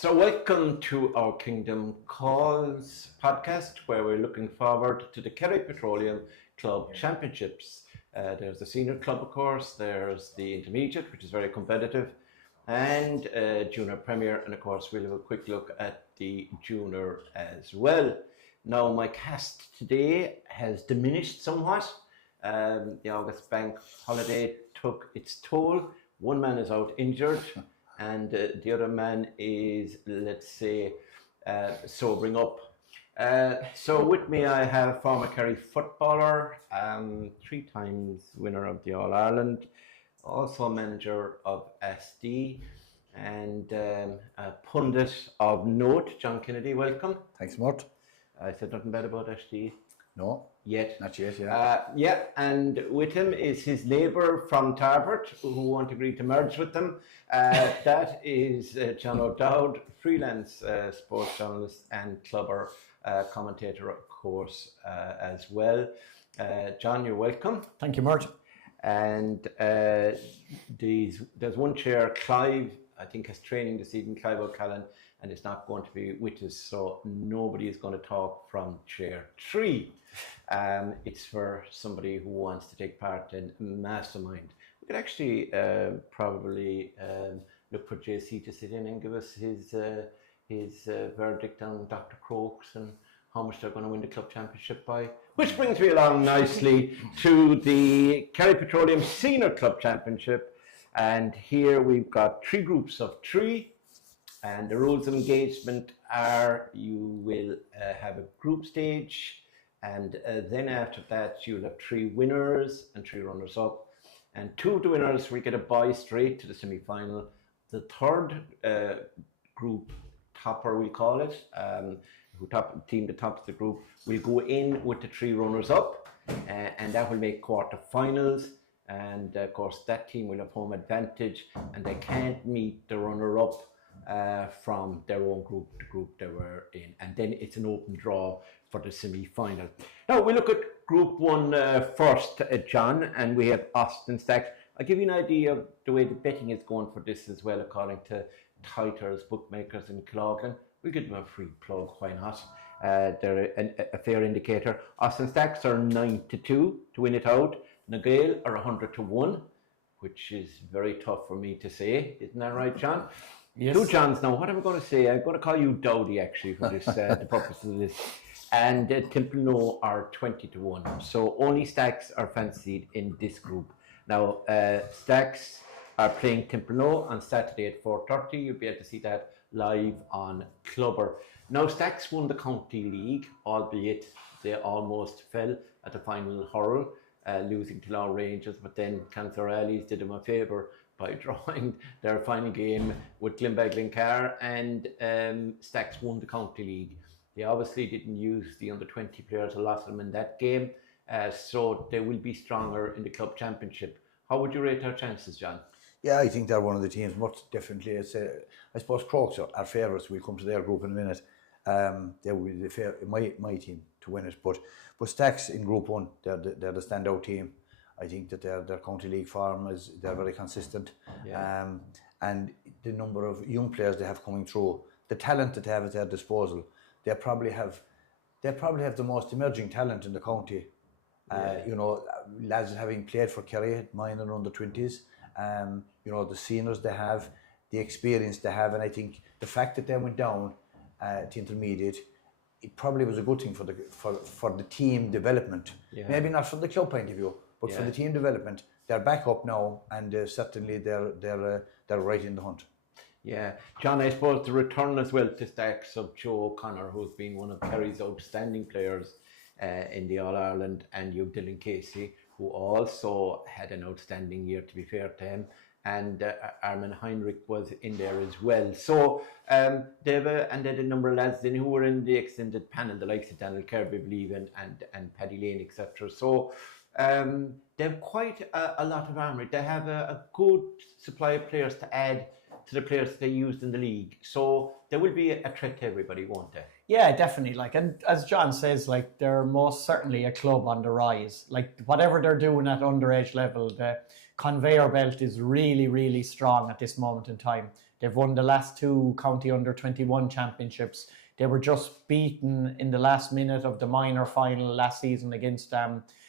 So, welcome to our Kingdom Calls podcast, where we're looking forward to the Kerry Petroleum Club Championships. There's the senior club, of course, there's the intermediate, which is very competitive, and junior premier, and of course, we'll have a quick look at the junior as well. Now, my cast today has diminished somewhat. The August bank holiday took its toll. One man is out injured. And the other man is, let's say, sobering up. So with me I have former Kerry footballer, 3 times winner of the All-Ireland, also manager of SD, and a pundit of note, John Kennedy, welcome. Thanks, Mort. I said nothing bad about SD. No. Yet. Not yet, yeah, and with him is his neighbour from Tarbert who won't agree to merge with them. That is John O'Dowd, freelance sports journalist and clubber, commentator, of course, as well. John, you're welcome. Thank you, Mort. And there's one chair, Clive, I think has training this evening, Clive O'Callaghan, and is not going to be with us, so nobody is going to talk from chair 3. It's for somebody who wants to take part in Mastermind. We could actually probably look for JC to sit in and give us his verdict on Dr. Crokes and how much they're going to win the club championship by. Which brings me along nicely to the Kerry Petroleum Senior Club Championship. And here we've got 3 groups of 3. And the rules of engagement are you will have a group stage, and then after that you'll have 3 winners and 3 runners up, and 2 of the winners will get a bye straight to the semi-final. The third group topper, we call it, team that tops the group, will go in with the 3 runners up, and that will make quarter-finals. And of course that team will have home advantage, and they can't meet the runner-up from their own group, the group they were in, and then it's an open draw for the semi-final. Now we look at Group 1 first, John, and we have Austin Stacks. I'll give you an idea of the way the betting is going for this as well, according to Titers, bookmakers in Cloughlin. We'll give them a free plug, why not? They're a fair indicator. Austin Stacks are 9-2 to win it out. Nagale are 100-1, which is very tough for me to say, isn't that right, John? Yes. 2 Johns now. What am I going to say? I'm going to call you Dowdy actually for this, the purpose of this. And Timpleno are 20-1. So only Stacks are fancied in this group. Now Stacks are playing Timpleno on Saturday at 4:30. You'll be able to see that live on Clubber. Now Stacks won the County League, albeit they almost fell at the final hurl, losing to Law Rangers, but then Cancer Rallies did them a favour by drawing their final game with Glenbeigh Glencar, and Stacks won the County League. They obviously didn't use the under-20 players, a lot of them in that game, so they will be stronger in the club championship. How would you rate their chances, John? Yeah, I think they're one of the teams, most definitely. I suppose Crokes are favourites. We'll come to their group in a minute. They will be my team to win it, but Stacks in Group 1, they're the standout team. I think that their county league form they're very consistent, and the number of young players they have coming through, the talent that they have at their disposal, they probably have the most emerging talent in the county. You know, lads having played for Kerry, minor and under 20s. You know, the seniors they have, the experience they have, and I think the fact that they went down to intermediate, it probably was a good thing for the team development. Maybe not from the club point of view, but for the team development, they're back up now, and certainly they're right in the hunt. Yeah, John, I suppose the return as well to Stacks of Joe O'Connor, who's been one of Kerry's outstanding players in the All-Ireland, and you Dylan Casey, who also had an outstanding year, to be fair to him, and Armin Heinrich was in there as well. So they had a number of lads then who were in the extended panel, the likes of Daniel Kirby, I believe, and Paddy Lane, etc. So they have quite a lot of armour. They have a good supply of players to add to the players they used in the league. So there will be a threat to everybody, won't there? Yeah, definitely. Like, and as John says, like, they're most certainly a club on the rise. Like, whatever they're doing at underage level, the conveyor belt is really, really strong at this moment in time. They've won the last 2 county under-21 championships. They were just beaten in the last minute of the minor final last season against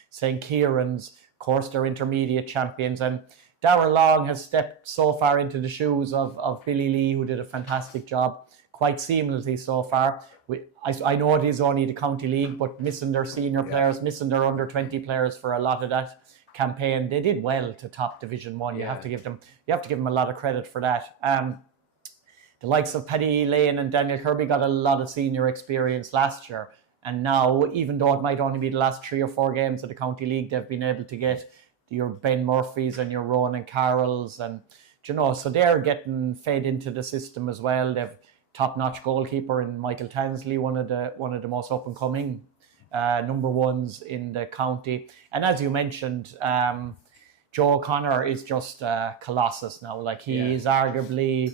St. Kieran's. Of course, they're intermediate champions. And Darrell Long has stepped so far into the shoes of Billy Lee, who did a fantastic job quite seamlessly so far. I know it is only the county league, but missing their senior players, missing their under-20 players for a lot of that campaign, they did well to top Division 1. You have to give them a lot of credit for that. The likes of Paddy Lane and Daniel Kirby got a lot of senior experience last year, and now, even though it might only be the last 3 or 4 games of the county league, they've been able to get your Ben Murphys and your Ronan Carrolls, and so they're getting fed into the system as well. They've top-notch goalkeeper in Michael Tansley, one of the most up-and-coming number ones in the county. And as you mentioned, Joe O'Connor is just a colossus now. Like, he is arguably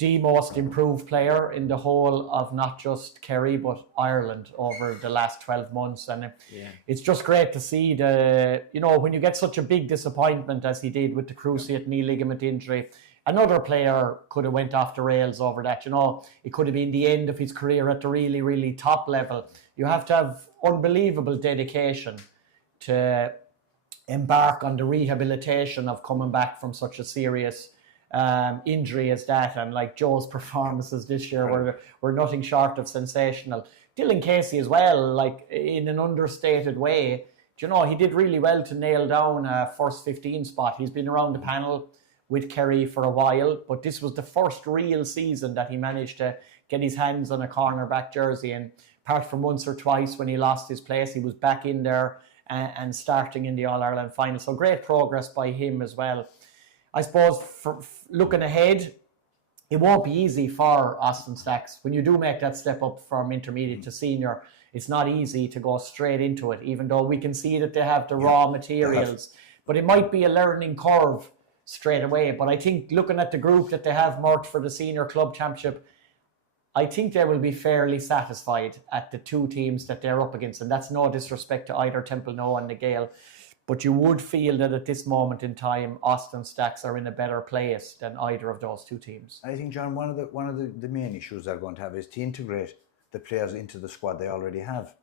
the most improved player in the whole of not just Kerry but Ireland over the last 12 months. And it's just great to see when you get such a big disappointment as he did with the cruciate knee ligament injury. Another player could have went off the rails over that. It could have been the end of his career at the really, really top level. You have to have unbelievable dedication to embark on the rehabilitation of coming back from such a serious injury as that. And like Joe's performances this year were nothing short of sensational. Dylan Casey as well, like in an understated way. He did really well to nail down a first 15 spot. He's been around the panel with Kerry for a while, but this was the first real season that he managed to get his hands on a cornerback jersey. And apart from once or twice when he lost his place, he was back in there and starting in the All-Ireland final. So great progress by him as well. I suppose for looking ahead, it won't be easy for Austin Stacks. When you do make that step up from intermediate to senior, it's not easy to go straight into it, even though we can see that they have the raw materials. But it might be a learning curve straight away. But I think looking at the group that they have marked for the senior club championship, I think they will be fairly satisfied at the 2 teams that they're up against. And that's no disrespect to either Templenoe and the Gale. But you would feel that at this moment in time, Austin Stacks are in a better place than either of those 2 teams. I think, John, one of the main issues they're going to have is to integrate the players into the squad they already have.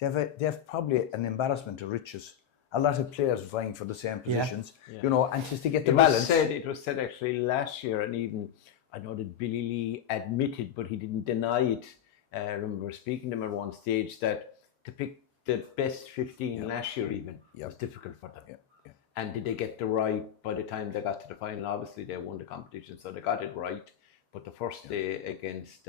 They have probably an embarrassment of riches. A lot of players vying for the same positions, and just to get the balance. It was said actually last year, and even I know that Billy Lee admitted, but he didn't deny it. I remember speaking to him at one stage that to pick the best 15 last year even was difficult for them. And did they get the right by the time they got to the final? Obviously they won the competition, so they got it right. But the first day against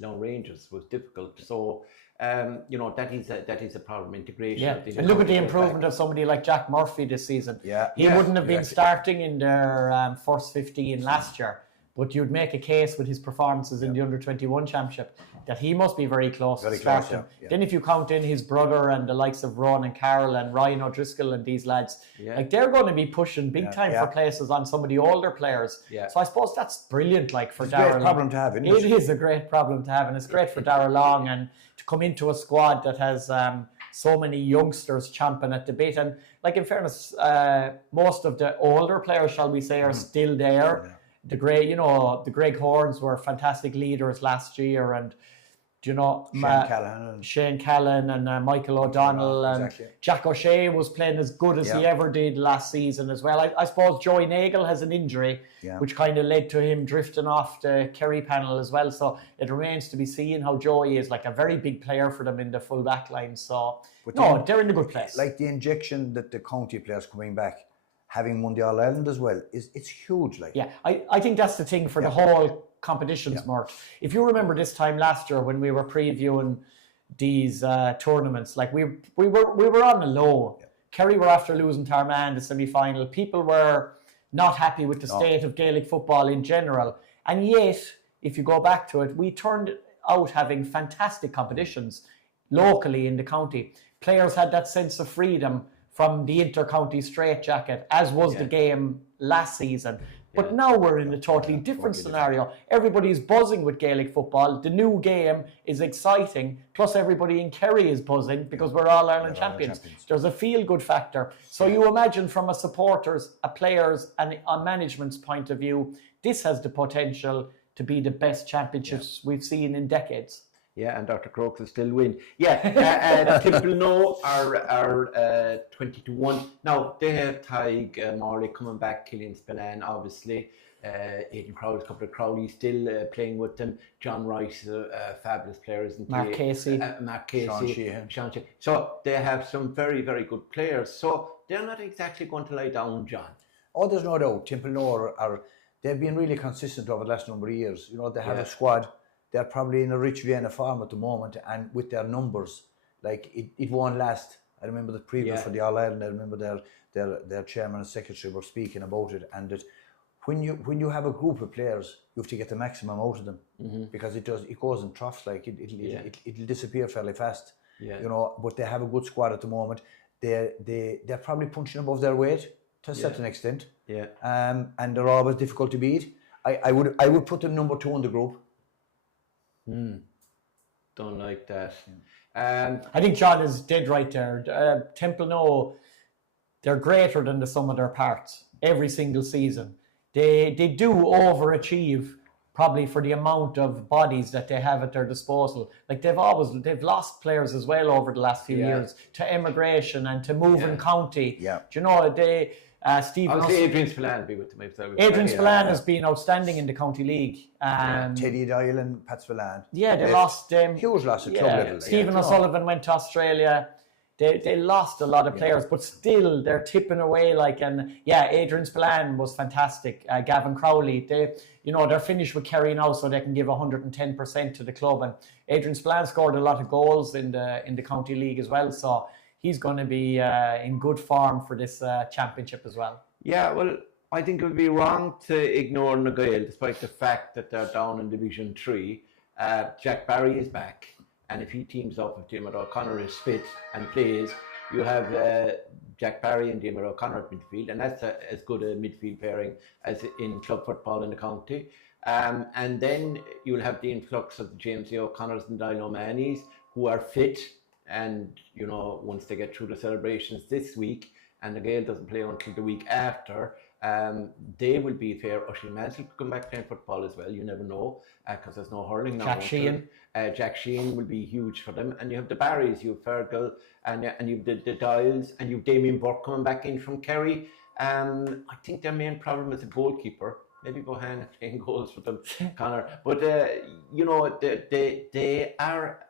Lone Rangers was difficult. So that is a problem. Integration. And look at the improvement of somebody like Jack Murphy this season. He wouldn't have been starting in their first 15 last year. But you'd make a case with his performances in the under-21 championship that he must be very close to starting. Then if you count in his brother and the likes of Ronan Carroll and Ryan O'Driscoll and these lads, like they're going to be pushing big time for places on some of the older players. So I suppose that's brilliant, like for Darrell. It's a great problem to have, isn't it? It is a great problem to have, and it's great for Darrell Long and to come into a squad that has so many youngsters champing at the bit. And like in fairness, most of the older players, shall we say, are still there. The Greg Horns were fantastic leaders last year, and Shane Callan and Michael O'Donnell and Jack O'Shea was playing as good as he ever did last season as well. I suppose Joey Nagel has an injury, which kind of led to him drifting off the Kerry panel as well. So it remains to be seen how Joey is, like a very big player for them in the full back line. So they're in a good place. Like the injection that the county players coming back, having won the All-Ireland as well, it's huge. I think that's the thing for the whole competitions, Mark. If you remember this time last year when we were previewing these tournaments, like we were on a low. Kerry were after losing to Armagh in the semi-final. People were not happy with the state of Gaelic football in general. And yet, if you go back to it, we turned out having fantastic competitions locally in the county. Players had that sense of freedom from the inter-county straitjacket, as was the game last season. But Yeah. now we're in a totally different scenario. Everybody's buzzing with Gaelic football. The new game is exciting. Plus, everybody in Kerry is buzzing because we're all Ireland champions. There's a feel-good factor. So you imagine from a supporters, a players, and a management's point of view, this has the potential to be the best championships we've seen in decades. Yeah, and Dr. Crokes will still win. Yeah, Tipperary are 20-1. Now, they have Tig Morley coming back, Killian Spillane, obviously. Aidan Crowley, a couple of Crowley still playing with them. John Rice, fabulous players. Mark Casey. Mark Casey. Sean Sheehan. So they have some very, very good players. So they're not exactly going to lie down, John. Oh, there's no doubt. Tipperary they've been really consistent over the last number of years. You know, they have a squad. They're probably in a rich Vienna form at the moment, and with their numbers, like it won't last. I remember the preview for the All Ireland. I remember their chairman and secretary were speaking about it, and that when you have a group of players, you have to get the maximum out of them because it goes in troughs. Like it'll disappear fairly fast. Yeah. You know, but they have a good squad at the moment. They're probably punching above their weight to a certain extent. Yeah. And they're always difficult to beat. I would put them number 2 in the group. Don't like that. I think John is dead right there. Temple know they're greater than the sum of their parts every single season. They do overachieve probably for the amount of bodies that they have at their disposal. Like they've lost players as well over the last few years to emigration and to moving county. Yeah. Do you know Stephen? Adrian Spillane be with them. Adrian Spillane has been outstanding in the county league. Teddy Doyle and Pat Spillane. Yeah, they lost huge loss at club level. Stephen O'Sullivan went to Australia. They lost a lot of players, but still they're tipping away. Adrian Spillane was fantastic. Gavin Crowley, they're finished with Kerry now, so they can give 110% to the club. And Adrian Spillane scored a lot of goals in the county league as well, so he's going to be in good form for this championship as well. Yeah, well, I think it would be wrong to ignore Nagail, despite the fact that they're down in Division 3. Jack Barry is back. And if he teams up with Diarmuid O'Connor is fit and plays, you have Jack Barry and Diarmuid O'Connor at midfield, and that's as good a midfield pairing as in club football in the county. And then you'll have the influx of the James O'Connors and Dial O'Mahony's who are fit, and once they get through the celebrations this week, and the Gael doesn't play until the week after, they will be fair. Oisin Mansell could come back playing football as well. You never know because there's no hurling now. Jack Sheehan will be huge for them, and you have the Barrys, you have Fergal, and you have the Dials, and you have Damien Burke coming back in from Kerry. I think their main problem is the goalkeeper. Maybe Bohan playing goals for them, Connor. But they are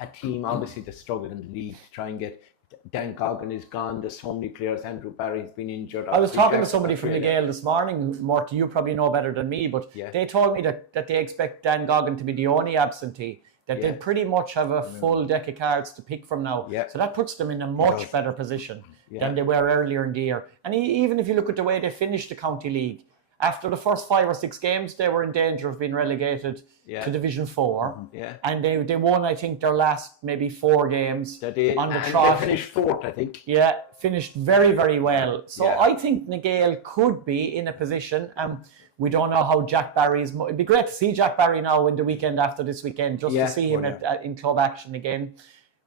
a team obviously that struggled in the league to try and get. Dan Goggin is gone. There's so many players. Andrew Barry's been injured. I was talking to somebody from the Gael this morning. Morty, you probably know better than me, but they told me that they expect Dan Goggin to be the only absentee. That they pretty much have a full deck of cards to pick from now. So that puts them in a much better position than they were earlier in the year. And even if you look at the way they finished the county league, after the first 5 or 6 games, they were in danger of being relegated to Division 4. And they won, I think, their last maybe 4 games on the trot. They finished 4th, I think. Yeah, finished very, very well. So I think Nagail could be in a position, we don't know how Jack Barry's... It'd be great to see Jack Barry now in the weekend after this weekend, just to see him in club action again.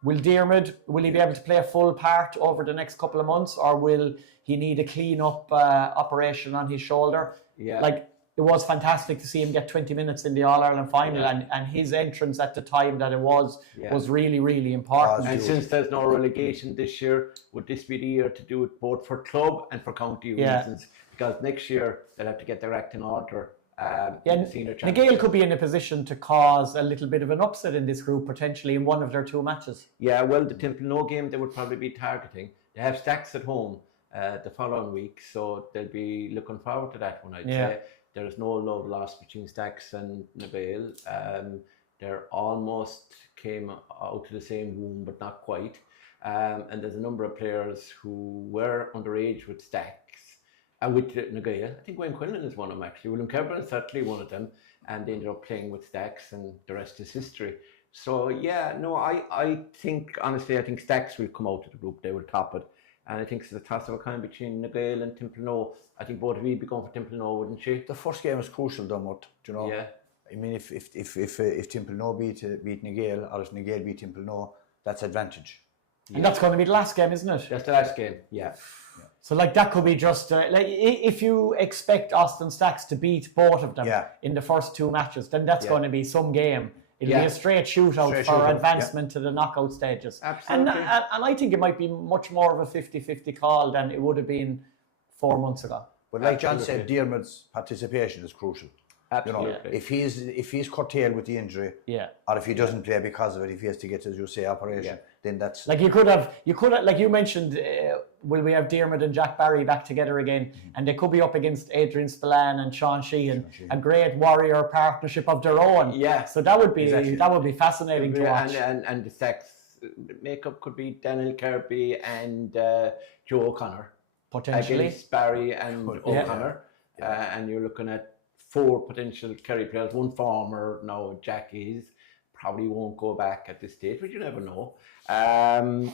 Will Diarmuid, will he be able to play a full part over the next couple of months, or will he need a clean-up operation on his shoulder? Like, it was fantastic to see him get 20 minutes in the All-Ireland final, and his entrance at the time that it was really, really important. And since there's no relegation this year, would this be the year to do it both for club and for county reasons? Because next year they'll have to get their act in order. Nagail could be in a position to cause a little bit of an upset in this group, potentially in one of their 2 matches. Yeah, well, the Temple game they would probably be targeting. They have Stacks at home the following week, so they'll be looking forward to that one, I'd say. There's no love lost between Stacks and Nagail. They're almost came out of the same womb, but not quite. And there's a number of players who were underage with Stacks. With Nagail, I think Wayne Quinlan is one of them actually. William Kevin is certainly one of them, and they ended up playing with Stacks, and the rest is history. So I think honestly, I think Stacks will come out of the group. They will top it. And I think it's a toss of a kind between Nagale and Timplenoe. I think both of you would be going for Timplenoe, wouldn't you? The first game is crucial, Dermot. Do you know? Yeah. I mean, if Timplenoe beat Nagale, or if Nagale beat Timplenoe, that's advantage. And that's going to be the last game, isn't it? That's the last game, yeah. So like that could be just like if you expect Austin Stacks to beat both of them in the first 2 matches, then that's going to be some game. It'll be a straight shootout for advancement to the knockout stages. Absolutely. And I think it might be much more of a 50-50 call than it would have been 4 months ago. But like John said, Diarmuid's participation is crucial. Absolutely. You know, if he's curtailed with the injury, or if he doesn't play because of it, if he has to get, as you say, operation, then that's like you could have like you mentioned. Will we have Diarmuid and Jack Barry back together again? And they could be up against Adrian Spillane and Sean Sheehan, a great warrior partnership of their own. Yeah. So that would be fascinating to watch. And the Stacks makeup could be Daniel Kirby and Joe O'Connor. Potentially. Against Barry and O'Connor. And you're looking at 4 potential Kerry players, 1 former, now Jack is, probably won't go back at this stage, but you never know.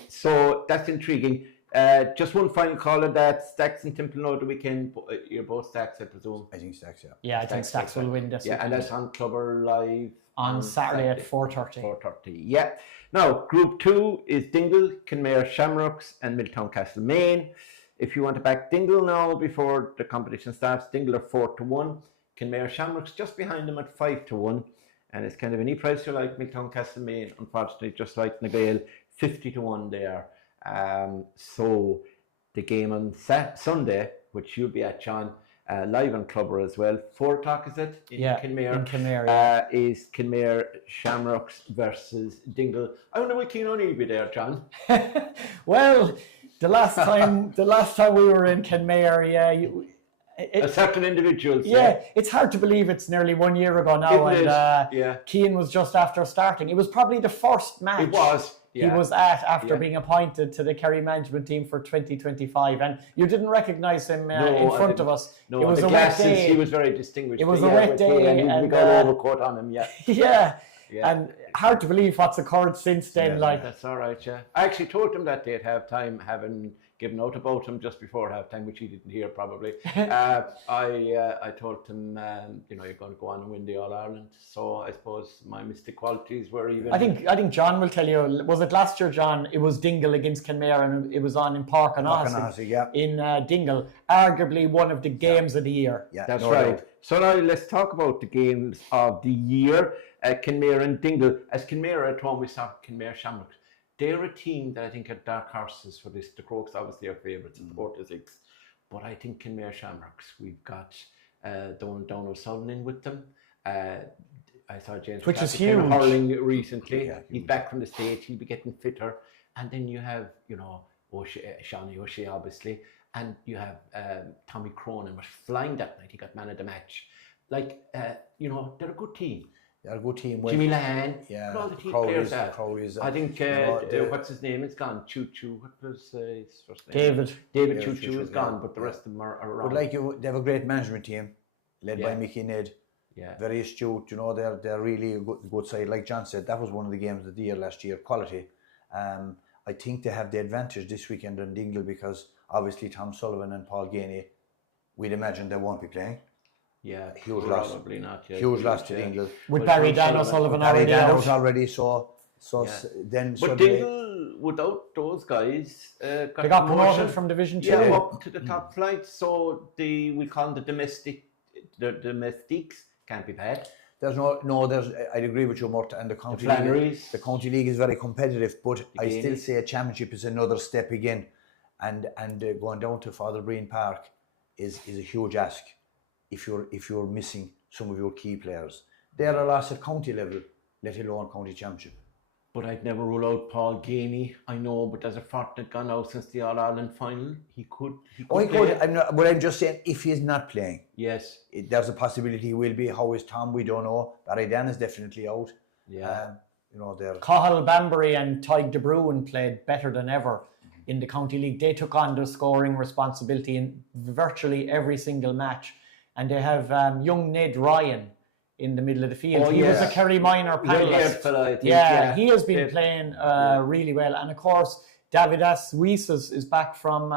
So that's intriguing. Just one final call on that, Stacks and Timplenoe the weekend. You're both Stacks, I presume. I think Stacks, I think Stacks will win this. Yeah, and that's on Clubber Live on Saturday at 4:30. 4:30. Yeah. Now, Group 2 is Dingle, Kenmare Shamrocks, and Milltown Castlemaine. If you want to back Dingle now before the competition starts, Dingle are 4-1. Kenmare Shamrocks just behind them at 5-1. And it's kind of any price you like. Milltown Castlemaine, unfortunately, just like Nagale, 50-1 there. So the game on Sunday, which you'll be at, John, live on Clubber as well. 4 o'clock, is it? In Kenmare. In Kenmare, is Kenmare Shamrocks versus Dingle. I wonder will Cian O'Neill be there, John? Well, the last time we were in Kenmare, a certain individuals. It's hard to believe it's nearly 1 year ago now, and Cian was just after starting. It was probably the first match. It was. He was at after being appointed to the Kerry management team for 202025, and you didn't recognise him in front of us. No, it was the a glasses, wet day. He was very distinguished. It was a wet day, and we got overcoat on him. And hard to believe what's occurred since then. That's all right. Yeah, I actually told him that day at halftime, having given out about him just before halftime, which he didn't hear probably. I told him, you're going to go on and win the All Ireland. So I suppose my mystic qualities were even. I think John will tell you. Was it last year, John? It was Dingle against Kenmare, and it was on in Park and in Dingle. Arguably one of the games of the year. Yeah, that's right. So now let's talk about the games of the year. Kenmare and Dingle. As Kenmare at home, we saw Kenmare Shamrocks. They're a team that I think are dark horses for this. The Crokes obviously are favourites at 4-6. But I think Kenmare Shamrocks, we've got Donald O'Sullivan in with them. I saw James which is huge. Hurling recently. Yeah, he's back from the stage. He'll be getting fitter. And then you have, Shawnee O'Shea, obviously. And you have Tommy Cronin was flying that night. He got man of the match. They're a good team. They're a good team. Jimmy Lahan, all the team players are. I think what's his name? It's gone. Choo Choo. What was his first name? David Choo Choo is gone, but the rest of them are around. But they have a great management team, led by Mickey Ned. Yeah. Very astute. They're really a good side. Like John said, that was one of the games of the year last year. Quality. I think they have the advantage this weekend on Dingle because obviously Tom Sullivan and Paul Ganey, we'd imagine they won't be playing. Yeah, huge probably loss. Not yet. Huge loss to Dingle. With Barry Dan O'Sullivan already out. already, so Dingle, without those guys, they got promoted from Division 2 up to the top flight. So we call them the domestics can't be bad. I'd agree with you, Mort, and the county league is very competitive, but I still say a championship is another step again, and going down to Father Breen Park is a huge ask. If you're missing some of your key players, they're a loss at county level, let alone county championship. But I'd never rule out Paul Ganey. I know, but there's a fortnight gone out since the All Ireland final. He could. But I'm just saying, if he's not playing, yes, there's a possibility he will be. How is Tom? We don't know. Barry Dan is definitely out. Yeah, they're Cathal Banbury and Tyg De Bruin played better than ever in the county league. They took on the scoring responsibility in virtually every single match. And they have young Ned Ryan in the middle of the field. He was a Kerry minor panelist. He has been playing really well. And of course, Davidas Wiesas is back from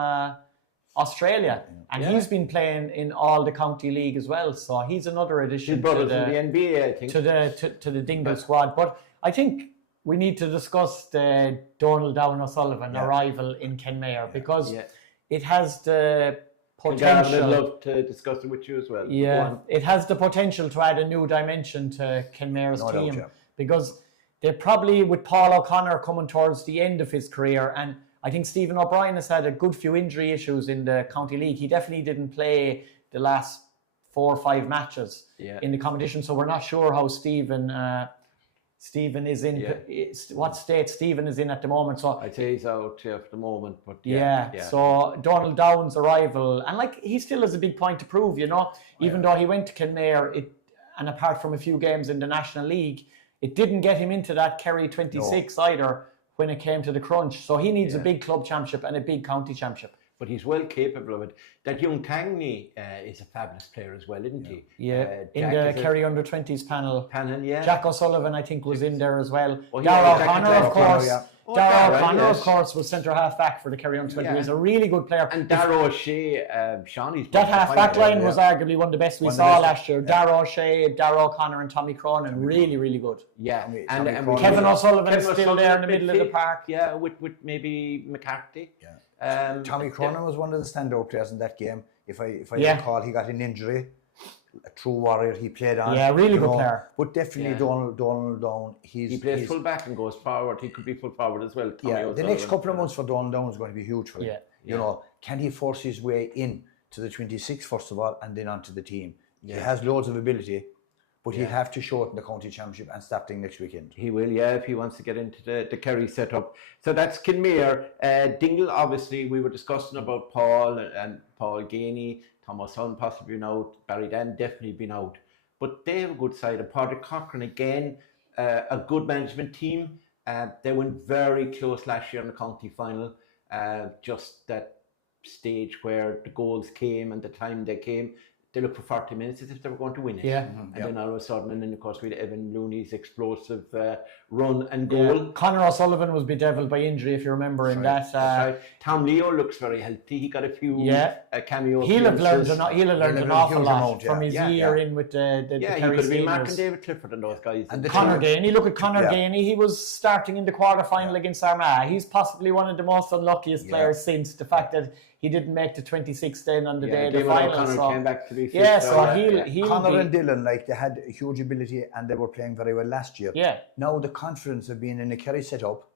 Australia, and he's been playing in all the county league as well. So he's another addition His brother's in the NBA, I think. to the Dingle squad. But I think we need to discuss the Donald Down O'Sullivan arrival in Kenmare because it has the potential. I'd love to discuss it with you as well. Yeah, it has the potential to add a new dimension to Kenmare's team because they probably, with Paul O'Connor coming towards the end of his career, and I think Stephen O'Brien has had a good few injury issues in the county league. He definitely didn't play the last 4 or 5 matches in the competition, so we're not sure how Stephen is in what state Stephen is in at the moment. So I'd say he's out for the moment, but so Donald Down's arrival, and like he still has a big point to prove, you know, even though he went to Kenmare, and apart from a few games in the National League, it didn't get him into that Kerry 26 either when it came to the crunch. So he needs a big club championship and a big county championship. But he's well capable of it. That young Tangney is a fabulous player as well, isn't he? Yeah, in the Kerry under-20s panel. Yeah. Jack O'Sullivan, I think, was in there as well. Oh, Darragh O'Connor, of course. Darragh O'Connor, yes. of course, was centre-half back for the Kerry under-20s. He's a really good player. And Darragh O'Shea, Shawnee's... That half-back line was arguably one of the best we saw last year. Darragh O'Shea, Darragh O'Connor and Tommy Cronin, really, really good. Yeah. And Kevin O'Sullivan is still there in the middle of the park. Yeah, with maybe McCarthy. Yeah. Tommy Cronin was one of the standout players in that game. If I recall, he got an injury. A true warrior, he played on. Yeah, really good player. But definitely Donald Down. He plays full back and goes forward. He could be full forward as well. The next couple of months for Donald Down is going to be huge for him. You know, can he force his way in to the 26 first of all, and then onto the team? He has loads of ability, but he'll have to show it in the county championship and starting next weekend. He will, if he wants to get into the Kerry setup. So that's Kenmare. Dingle, obviously, we were discussing about Paul and Paul Ganey. Thomas Hunt possibly been out, Barry Dan definitely been out, but they have a good side. And Patrick Cochran again, a good management team. They went very close last year in the county final. Just that stage where the goals came and the time they came, they looked for 40 minutes as if they were going to win it. And then all of a sudden, and then of course we had Evan Looney's explosive run and goal. Conor O'Sullivan was bedevilled by injury, if you remember, in that. That's right. Tom Leo looks very healthy. He got a few cameos. He'll have learned an awful lot from his year in with the Kerry he could have been Mark and seniors. David Clifford and those guys. And Conor Ganey, look at Conor Ganey. He was starting in the quarter-final against Armagh. He's possibly one of the most unluckiest players since the fact that he didn't make the 26 then on the day of the final. Conor came back to be fit. He'll Conor and Dylan, like, they had a huge ability and they were playing very well last year. Yeah. Now the confidence of being in a Kerry setup,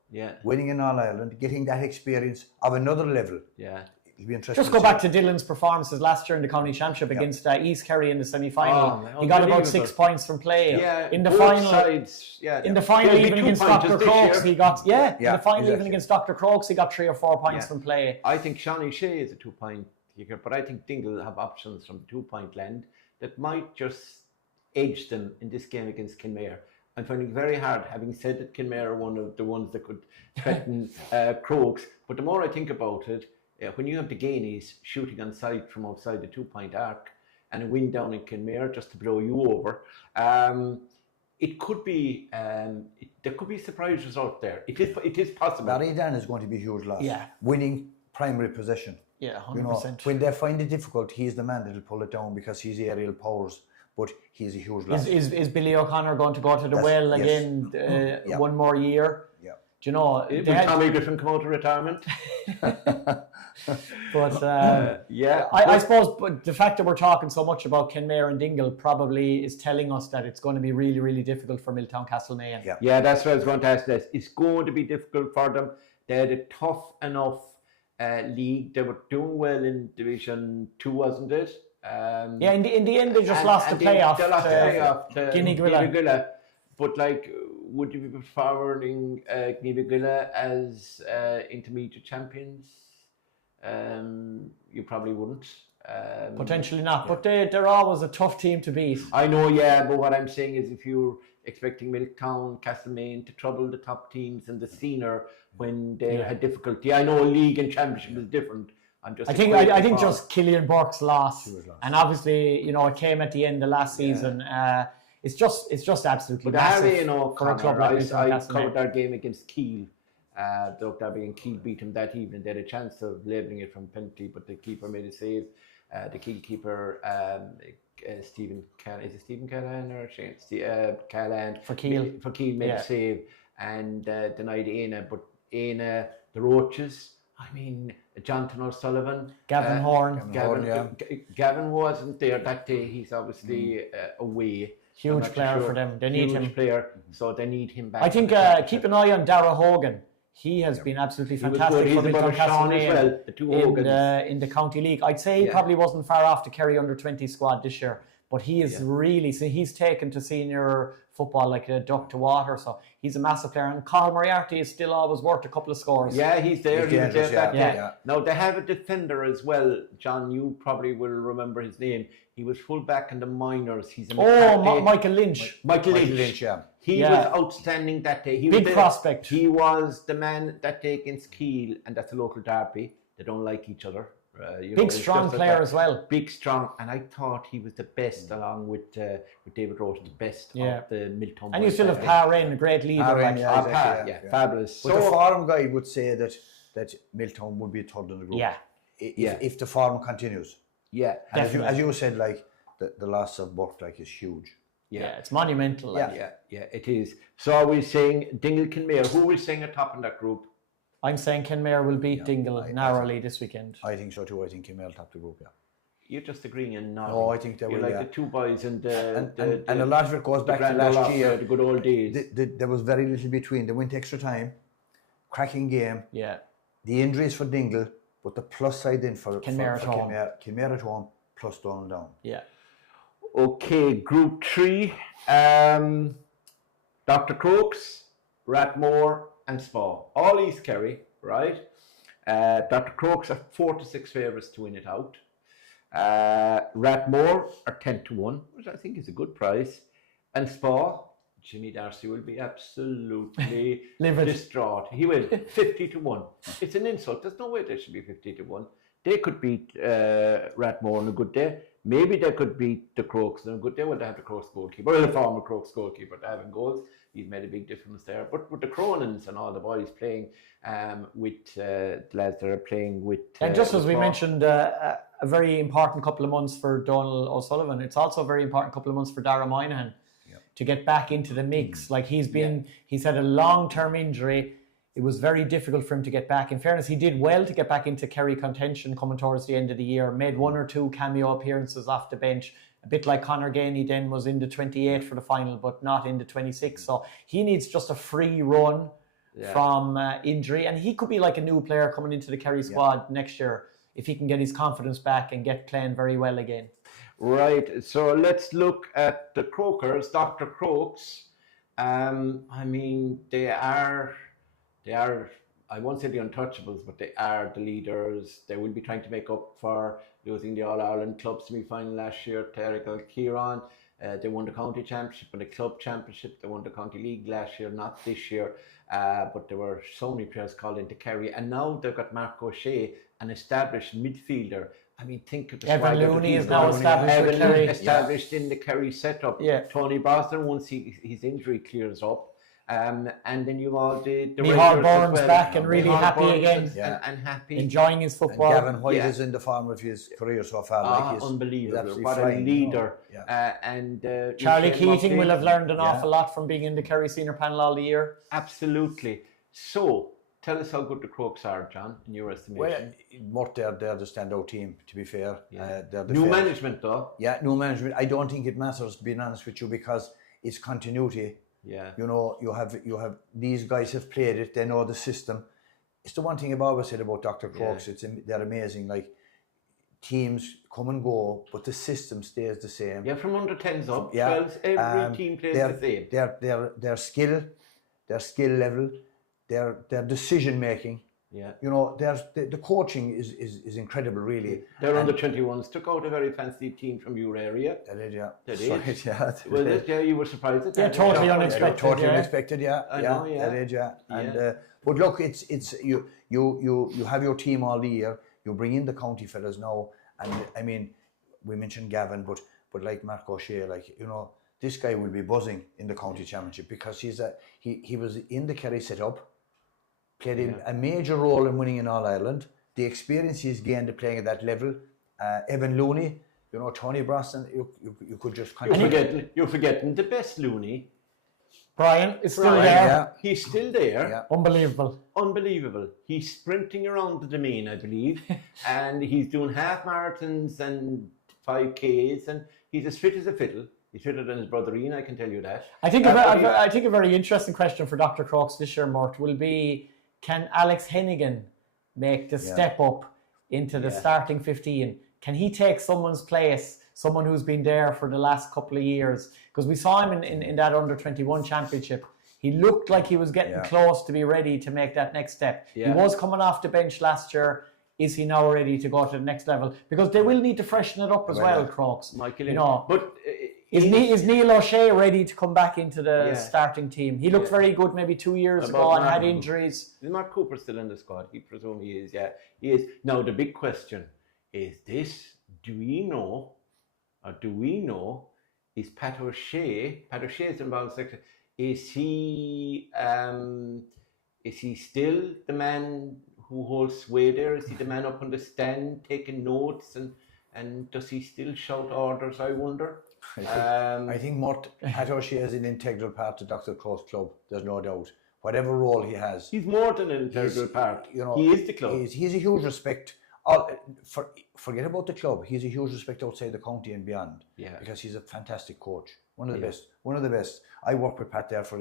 winning in All Ireland, getting that experience of another level. Yeah. It'll be interesting. Just go back to Dylan's performances last year in the county championship against East Kerry in the semi-final. He got about 6 points from play. In the final, in the final even against Dr. Crokes, he got in the final even against Dr. Crokes, he got 3 or 4 points from play. I think Shawnee Shea is a 2-point kicker, but I think Dingle have options from the 2-point land that might just edge them in this game against Kenmare. I'm finding it very hard, having said that Kenmare are one of the ones that could threaten Crokes. But the more I think about it, when you have the Gainies shooting on sight from outside the 2-point arc and a win down in Kenmare just to blow you over, it could be there could be surprise result there. It is possible. Barry Dan is going to be a huge loss. Winning primary possession. 100%. When they find it difficult, he's the man that'll pull it down because he's aerial powers. But he's a huge loss. Is Billy O'Connor going to go to the well again one more year? Yeah. Do you know? Will Tommy Griffin come out of retirement? But I suppose, but the fact that we're talking so much about Kenmare and Dingle probably is telling us that it's going to be really, really difficult for Milltown Castlemaine. Yeah, that's what I was going to ask. It's going to be difficult for them. They had a tough enough league. They were doing well in Division 2, wasn't it? In the end, they just lost the playoff to Guinea-Gwilla. But like, would you be forwarding Guinea-Gwilla as intermediate champions? You probably wouldn't. Potentially not, but they're always a tough team to beat. I know, but what I'm saying is if you're expecting Milltown, Castlemaine to trouble the top teams in the senior when they had difficulty. I know league and championship is different. I think just Killian Burke's loss, and obviously it came at the end of last season. It's just absolutely massive for a club like Milltown. I covered our game against Kiel, Doug Darby and Keele beat him that evening. They had a chance of labelling it from penalty, but the keeper made a save. The Keele keeper, Stephen Callahan, is it Stephen Callahan or Shane? Callahan For Keele. For Keele made a save and denied Aina. But Aina, the Roaches, I mean, Jonathan O'Sullivan, Gavin Horn. Gavin wasn't there that day. He's obviously away. Huge player for them. They need him. Huge player, so they need him back. I think keep an eye on Dara Hogan. He has been absolutely fantastic for Milton Castlemaine as well. The two Hogans in the county league. I'd say he probably wasn't far off the Kerry under-20 squad this year, but he is really, so he's taken to senior football like a duck to water, so he's a massive player. And Carl Moriarty is still always worth a couple of scores. Yeah, he's there. He was there that day. Yeah. Now, they have a defender as well. John, you probably will remember his name. He was full back in the minors. He's Michael Lynch. Michael Lynch, yeah. He was outstanding that day. He Big was prospect. He was the man that day against Keele, and that's a local derby. They don't like each other. Big strong player as well. Big strong, and I thought he was the best, along with David Roach, the best of the Milton. And you still have Parrain, a great leader. Fabulous. But the forum guy would say that Milton would be third in the group. If the forum continues. Yeah, and as you said, like the loss of Burke is huge. Yeah, it's monumental. Yeah, it is. So are we saying Dingle Kinmare? Who are we saying atop in that group? I'm saying Kinmare will beat Dingle narrowly this weekend. I think so too. I think Kinmare will top the group. Yeah. You're just agreeing and nodding. No, I think they will. Like the two boys and a lot of it goes back to last year. The good old days. There was very little between. They went extra time, cracking game. Yeah. The injuries for Dingle, but the plus side then for Kinmare at home plus Donald down. Yeah. Okay, Group 3. Dr. Crokes, Rathmore and Spa. All East Kerry, right? Dr. Crokes are 4 to 6 favourites to win it out. Rathmore are 10 to 1, which I think is a good price. And Spa, Jimmy Darcy will be absolutely distraught. He will. 50 to 1. It's an insult. There's no way they should be 50 to 1. They could beat Rathmore on a good day. Maybe they could beat the Crokes on a good day. Well, they have the Crokes goalkeeper, or the former Crokes goalkeeper, to having goals. He's made a big difference there. But with the Cronins and all the boys playing with the lads that are playing with... and just as we mentioned, a very important couple of months for Donald O'Sullivan, it's also a very important couple of months for Dara Moynihan to get back into the mix. Like he's had a long-term injury. It was very difficult for him to get back. In fairness, he did well to get back into Kerry contention coming towards the end of the year, made 1 or 2 cameo appearances off the bench, a bit like Conor Ganey then was in the 28 for the final, but not in the 26. So he needs just a free run from injury, and he could be like a new player coming into the Kerry squad next year if he can get his confidence back and get playing very well again. Right, so let's look at the Crokers, Dr. Crokes. I mean, they are, I won't say the untouchables, but they are the leaders. They will be trying to make up for losing the All-Ireland Club semi-final last year, Terrigal Kieran. They won the county championship and the club championship. They won the county league last year, not this year. But there were so many players called into Kerry. And now they've got Mark O'Shea, an established midfielder. I mean, think of the Evan Looney is now established in the Kerry setup. Yeah. Tony Boston, once his injury clears up. And then you all the Micheál Burns back and really happy again. And happy. Enjoying his football. And Gavin White is in the form of his career so far. Unbelievable. What a leader. And Charlie Keating will have learned an awful lot from being in the Kerry senior panel all the year. Absolutely. So, tell us how good the Crokes are, John, in your estimation. Well, they're the standout team, to be fair. They're the new management, though. Yeah, new management. I don't think it matters, being honest with you, because it's continuity. Yeah. You know, you have these guys have played it, they know the system. It's the one thing I've always said about Dr. Crokes, they're amazing. Like, teams come and go, but the system stays the same. Yeah, from under 10s up, 12s, every team plays the same. Their skill level, their decision making. Yeah. You know, the coaching is incredible, really. Their under 21s took out a very fancy team from your area. They did, yeah. They did. Right, yeah. Well, yeah, you were surprised at that. Yeah, totally unexpected. Totally unexpected, yeah. I know, yeah. They did, yeah. And but look, it's you have your team all the year. You bring in the county fellas now, and I mean, we mentioned Gavin, but like Mark O'Shea, like, you know, this guy will be buzzing in the county championship because he was in the Kerry setup. played a major role in winning in All Ireland. The experience he's gained of playing at that level. Evan Looney, you know, Tony Brosnan, you could just You're forgetting the best Looney. Brian is still Brian, there. yeah. He's still there. Yeah. Unbelievable. Unbelievable. He's sprinting around the domain, I believe, and he's doing half marathons and 5Ks, and he's as fit as a fiddle. He's fitter than his brother Ian, I can tell you that. I think a very interesting question for Dr. Crokes this year, Mort, will be: can Alex Hennigan make the step up into the starting 15? Can he take someone's place, someone who's been there for the last couple of years? Because we saw him in that under-21 championship. He looked like he was getting close to be ready to make that next step. Yeah. He was coming off the bench last year. Is he now ready to go to the next level? Because they will need to freshen it up as well, Crokes. Michael, you know, but is Neil O'Shea ready to come back into the starting team? He looked very good maybe 2 years ago and had injuries. Is Mark Cooper still in the squad? He presume he is. Yeah, he is. Now the big question is this: do we know, is Pat O'Shea? Pat O'Shea is involved in section. Is he still the man who holds sway there? Is he the man up on the stand taking notes and does he still shout orders, I wonder? I think Pat O'Shea is an integral part of Dr. Crokes' club, there's no doubt. Whatever role he has. He's more than an integral part. You know, he is the club. He's a huge respect. Forget about the club. He's a huge respect outside the county and beyond. Yeah. Because he's a fantastic coach. One of the best. One of the best. I worked with Pat there for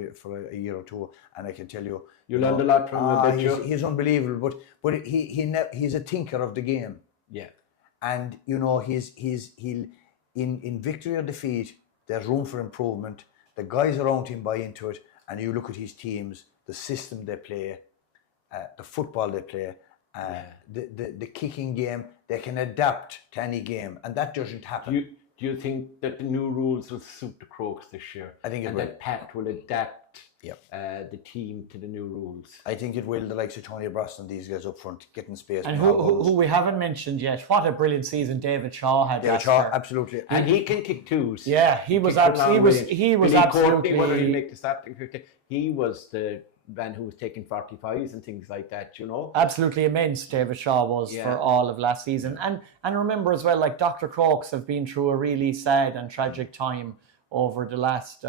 a year or two, and I can tell you, you learned a lot from him. He's unbelievable, but he's a thinker of the game. Yeah. And you know, he'll in victory or defeat, there's room for improvement. The guys around him buy into it, and you look at his teams, the system they play, the football they play. The kicking game, they can adapt to any game, and that doesn't happen. Do you think that the new rules will suit the Crokes this year? I think it will. And that Pat will adapt the team to the new rules? I think it will. The likes of Tony Brosnan, these guys up front, getting space. And who we haven't mentioned yet, what a brilliant season David Shaw had. David Shaw, absolutely. And he can kick twos. Yeah, he was absolutely. Whether he make the starting 50, he was the man who was taking 45s and things like that, you know. Absolutely immense David Shaw was for all of last season. And remember as well, like Dr. Crokes have been through a really sad and tragic time over the last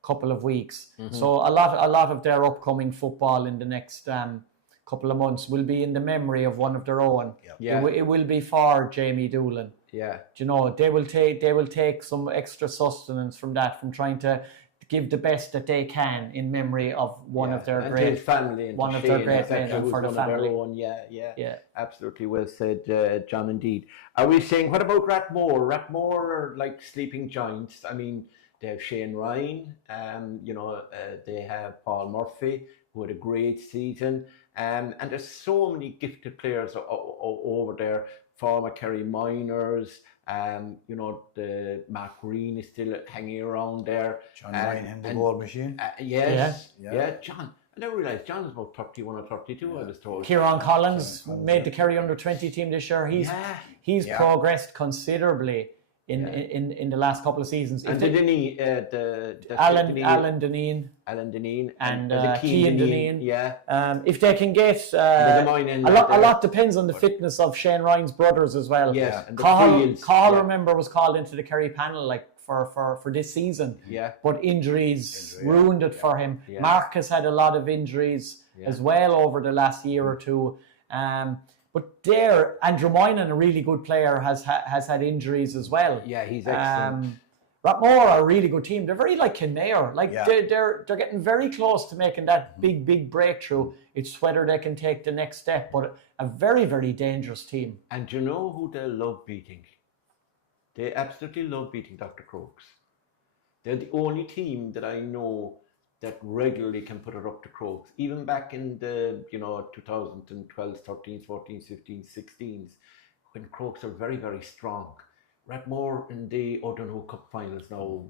couple of weeks. Mm-hmm. So a lot of their upcoming football in the next couple of months will be in the memory of one of their own. Yeah. It will be for Jamie Doolan. Yeah. Do you know, they will take some extra sustenance from that, from trying to give the best that they can in memory of one of their great family, and one of their great men for the family. Yeah, absolutely well said, John. Indeed. Are we saying what about Rathmore? Rathmore are like sleeping giants. I mean, they have Shane Ryan. They have Paul Murphy, who had a great season. And there's so many gifted players over there. Former Kerry Miners. The Mark Green is still hanging around there. John Ryan and the goal machine. John. I never realised John was about 31 or 32, I was told. Kieran Collins made the Kerry under-20 team this year. He's progressed considerably in the last couple of seasons. And Alan Deneen. And Cian Deneen. Yeah. If they can get a lot depends on the fitness of Shane Ryan's brothers as well. Yes. Cahill, remember, was called into the Kerry panel like for this season. Yeah. But injuries ruined it for him. Yeah. Mark has had a lot of injuries as well over the last year or two. But there, Andrew Moynan, a really good player, has had injuries as well. Yeah, he's excellent. Rathmore are a really good team. They're very like Kinnair. They're getting very close to making that big breakthrough. It's whether they can take the next step. But a very, very dangerous team. And do you know who they love beating? They absolutely love beating Dr. Crokes. They're the only team that I know that regularly can put it up to Crokes. Even back in the 2012, 13s, 14s, 15s, 16s, when Crokes are very, very strong. Rathmore in the O'Donoghue Cup finals now,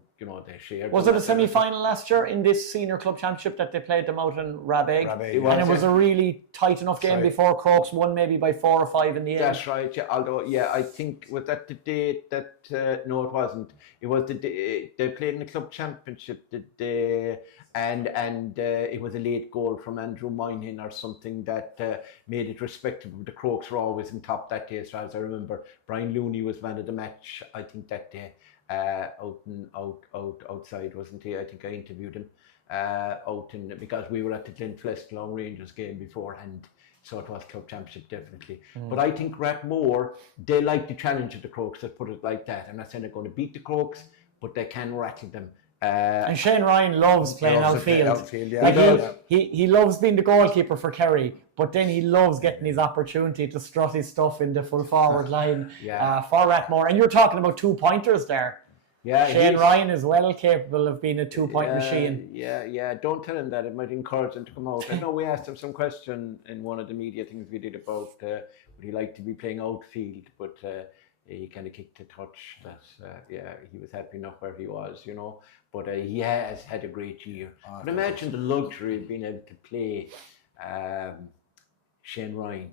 they shared. Was it a semi-final last year in this senior club championship that they played them out in Rabeg? Rabeg, And it was a really tight enough game before Crokes won maybe by 4 or 5 in the end. That's right. Yeah. Although, I think was that the date that no, it wasn't. It was the day they played in the club championship the day, and it was a late goal from Andrew Moynihan or something that made it respectable. The Crokes were always in top that day, as far as I remember. Brian Looney was man of the match, I think, that day. Outside, wasn't he? I think I interviewed him because we were at the Glenflesk Long Rangers game beforehand. So it was club championship, definitely. But I think Rathmore, they like the challenge of the Crokes, let's put it like that. I'm not saying they're going to beat the Crokes, but they can rattle them. And Shane Ryan loves playing outfield. Yeah. He loves being the goalkeeper for Kerry, but then he loves getting his opportunity to strut his stuff in the full forward line for Rathmore. And you're talking about 2-pointers there. Yeah, Shane Ryan is well capable of being a 2-point machine. Yeah. Don't tell him that. It might encourage him to come out. I know we asked him some question in one of the media things we did about would he like to be playing outfield, but he kind of kicked a touch that he was happy enough where he was, But he has had a great year. But imagine the luxury of being able to play Shane Ryan,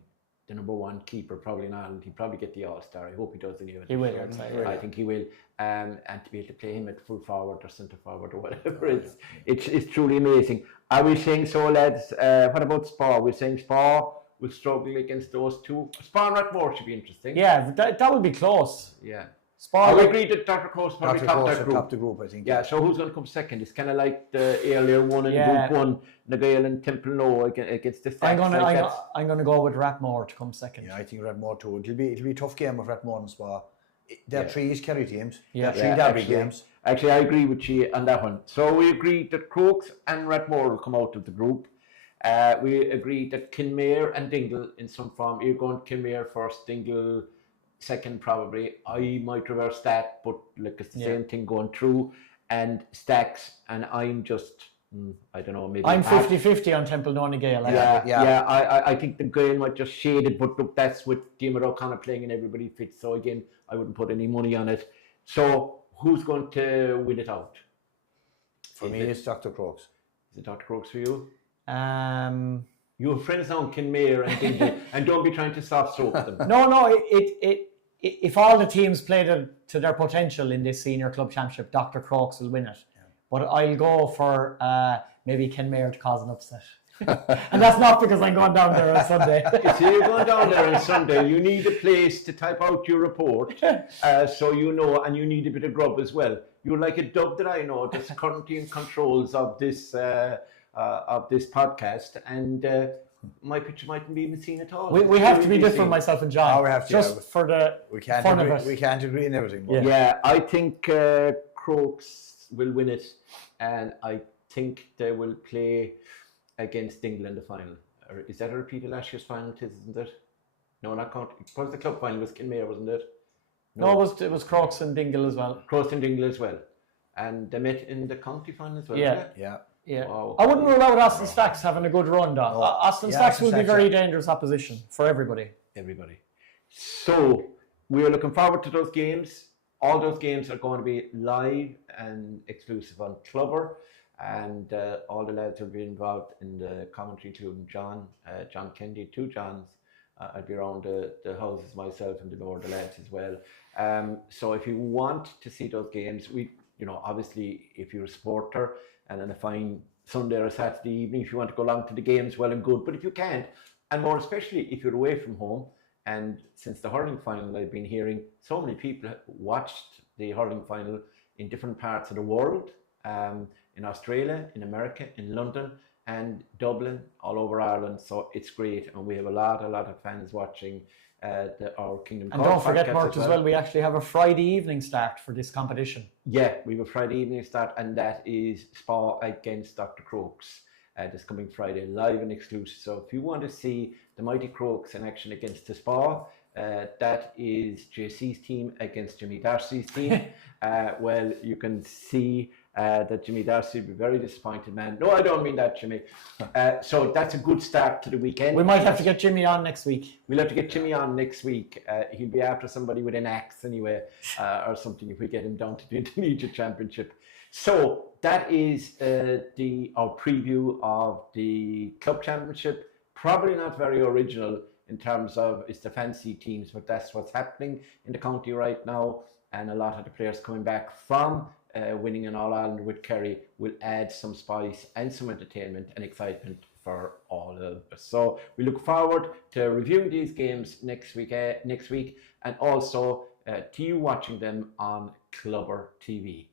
the number 1 keeper, probably in Ireland. He'll probably get the All-Star. I hope he does anyway. He will. I think he will. And to be able to play him at full forward or centre forward or whatever, it's truly amazing. Are we saying so, lads? What about Spa? We're saying Spa will struggle against those two. Spa and Rathmore should be interesting. Yeah, that would be close. Yeah. Spa. I agree that Dr. Crokes probably top the group, I think. Yeah, so who's going to come second? It's kind of like the earlier one in Group 1, Nagale and Temple Low against the Stacks. I'm going to go with Rathmore to come second. Yeah, I think Rathmore too. It'll be a tough game with Rathmore and Spa. They're 3 East Kerry teams. Yeah. They're 3 derby games. Actually, I agree with you on that one. So we agreed that Crokes and Rathmore will come out of the group. We agreed that Kinmare and Dingle in some form. You're going Kinmare first, Dingle second probably. I might reverse that, but it's the same thing going through. And Stacks, and I'm just, I don't know, maybe... I'm 50-50 on Temple Down and Gale. I think the Gale might just shade it, but look, that's with Diarmuid O'Connor playing and everybody fits. So again, I wouldn't put any money on it. So who's going to win it out? For me, it's Dr. Crokes. Is it Dr. Crokes for you? You have friends now in Kinmare and Dingle, and don't be trying to soft stroke them. No. If all the teams played to their potential in this senior club championship, Dr. Crokes will win it. Yeah. But I'll go for maybe Kinmare to cause an upset. And that's not because I'm going down there on Sunday. See, you're going down there on Sunday. You need a place to type out your report, so you know, and you need a bit of grub as well. You're like a dub that I know that's currently in controls of this podcast, and my picture mightn't be even seen at all. We have to be different, myself and John. Oh, we have to, just for the fun of it. We can't agree on everything. But I think Crokes will win it, and I think they will play against Dingle in the final. Or is that a repeat of last year's final, isn't it? No, not count. Because the club final was Kinmare, wasn't it? No, it was Crokes and Dingle as well. Crokes and Dingle as well. And they met in the county final as well. Yeah. Wow. I wouldn't rule out Austin Stacks having a good run, though. No. Austin Stacks will be very dangerous opposition for everybody. So we are looking forward to those games. All those games are going to be live and exclusive on Clubber, and all the lads will be involved in the commentary, including John Kennedy, 2 Johns. I'll be around the houses myself and the lads as well. So if you want to see those games, obviously if you're a supporter and on a fine Sunday or Saturday evening, if you want to go along to the games, well and good. But if you can't, and more especially if you're away from home, and since the hurling final, I've been hearing so many people watched the hurling final in different parts of the world, in Australia, in America, in London, and Dublin, all over Ireland. So it's great, and we have a lot of fans watching our Kingdom Cup. And don't forget, Mark, as well, we actually have a Friday evening start for this competition. Yeah, we have a Friday evening start, and that is Spa against Dr. Crokes this coming Friday, live and exclusive. So if you want to see the mighty Crokes in action against the Spa, that is JC's team against Jimmy Darcy's team. Well, you can see that Jimmy Darcy would be very disappointed, man. No, I don't mean that, Jimmy. So that's a good start to the weekend. We might have to get Jimmy on next week. We'll have to get Jimmy on next week. He'll be after somebody with an axe anyway, or something if we get him down to the Intermediate Championship. So that is our preview of the Club Championship. Probably not very original in terms of it's the fancy teams, but that's what's happening in the county right now. And a lot of the players coming back from winning an All-Ireland with Kerry will add some spice and some entertainment and excitement for all of us. So we look forward to reviewing these games next week, and also to you watching them on Clubber TV.